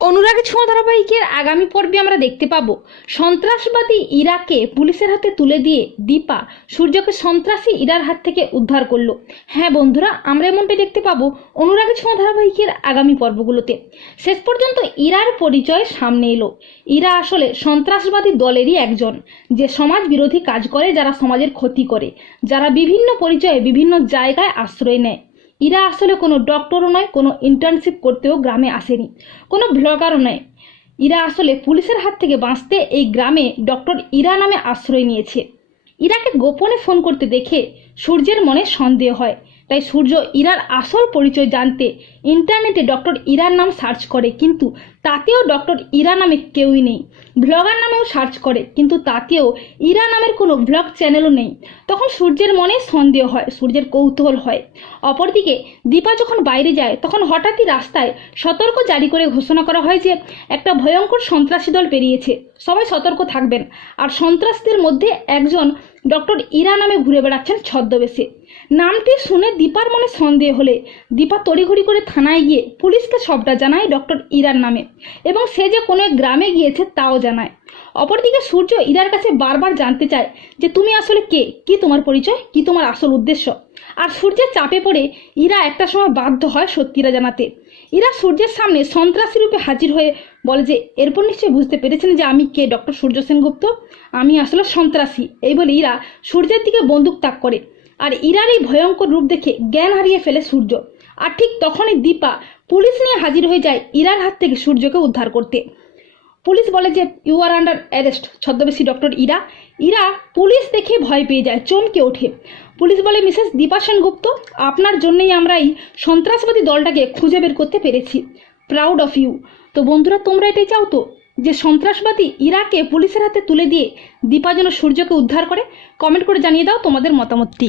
অনুরাগী ছোঁয়া ধারাবাহিকের আগামী পর্বে আমরা দেখতে পাবো। সন্ত্রাসবাদী ইরাকে পুলিশের হাতে তুলে দিয়ে দীপা সূর্যকে সন্ত্রাসী ইরার হাত থেকে উদ্ধার করল। হ্যাঁ বন্ধুরা, আমরা এমনটাই দেখতে পাবো অনুরাগী ছোঁয়া ধারাবাহিকের আগামী পর্বগুলোতে। শেষ পর্যন্ত ইরার পরিচয় সামনে এলো। ইরা আসলে সন্ত্রাসবাদী দলেরই একজন, যে সমাজ বিরোধী কাজ করে, যারা সমাজের ক্ষতি করে, যারা বিভিন্ন পরিচয়ে বিভিন্ন জায়গায় আশ্রয় নেয়। ইরা আসলে কোনো ডক্টরও নয়, কোনো ইন্টার্নশিপ করতেও গ্রামে আসেনি। কোনো ব্লগারও নয়। ইরা আসলে পুলিশের হাত থেকে বাঁচতে এই গ্রামে ডক্টর ইরা নামে আশ্রয় নিয়েছে। ইরাকে গোপনে ফোন করতে দেখে সূর্যের মনে সন্দেহ হয়। তাই সূর্য ইরার আসল পরিচয় জানতে ইন্টারনেটে ডক্টর ইরার নাম সার্চ করে, কিন্তু তাতেও ডক্টর ইরা নামে কেউই নেই। ব্লগার নামেও সার্চ করে, কিন্তু তাতেও ইরা নামের কোনো ব্লগ চ্যানেলও নেই। তখন সূর্যের মনে সন্দেহ হয়, সূর্যের কৌতূহল হয়। অপরদিকে দীপা যখন বাইরে যায়, তখন হঠাৎই রাস্তায় সতর্ক জারি করে ঘোষণা করা হয় যে, একটা ভয়ঙ্কর সন্ত্রাসী দল বেরিয়েছে সবাই সতর্ক থাকবেন। আর সন্ত্রাসীদের মধ্যে একজন ডক্টর ইরা নামে ঘুরে বেড়াচ্ছেন ছদ্মবেশে। নামটি শুনে দীপার মনে সন্দেহ হলে দীপা তড়িঘড়ি করে থানায় গিয়ে পুলিশকে সবটা জানায় ডক্টর ইরার নামে এবং সে যে কোনো গ্রামে গিয়েছে তাও জানায়। অপরদিকে সূর্য ইরার কাছে বারবার জানতে চায় যে তুমি আসলে কে? কি তোমার পরিচয়? কি তোমার আসল উদ্দেশ্য? আর সূর্যের চাপে পড়ে ইরা একটা সময় বাধ্য হয় সত্যিরা জানাতে। ইরা সূর্যের সামনে সন্ত্রাসী রূপে হাজির হয়ে বলে যে, এরপর নিশ্চয়ই বুঝতে পেরেছেন যে আমি কে, ডক্টর সূর্য সেনগুপ্ত? আমি আসলে সন্ত্রাসী। এই বলে ইরা সূর্যের দিকে বন্দুক তাক করে। আর ইরার এই ভয়ঙ্কর রূপ দেখে জ্ঞান হারিয়ে ফেলে সূর্য। আর ঠিক তখনই দীপা পুলিশ নিয়ে হাজির হয়ে যায় ইরার হাত থেকে সূর্যকে উদ্ধার করতে। পুলিশ বলে যে ইউ আর আন্ডার অ্যারেস্ট ছদ্মবেশী ডক্টর ইরা। ইরা পুলিশ দেখে ভয় পেয়ে যায়, চমকে ওঠে। পুলিশ বলে, মিসেস দীপা সেনগুপ্ত আপনার জন্যই আমরা এই সন্ত্রাসবাদী দলটাকে খুঁজে বের করতে পেরেছি। প্রাউড অফ ইউ তো বন্ধুরা, তোমরা এটাই চাও তো? যে সন্ত্রাসবাদী ইরাকে পুলিশের হাতে তুলে দিয়ে দীপা যেন সূর্যকে উদ্ধার করে? কমেন্ট করে জানিয়ে দাও তোমাদের মতামতটি।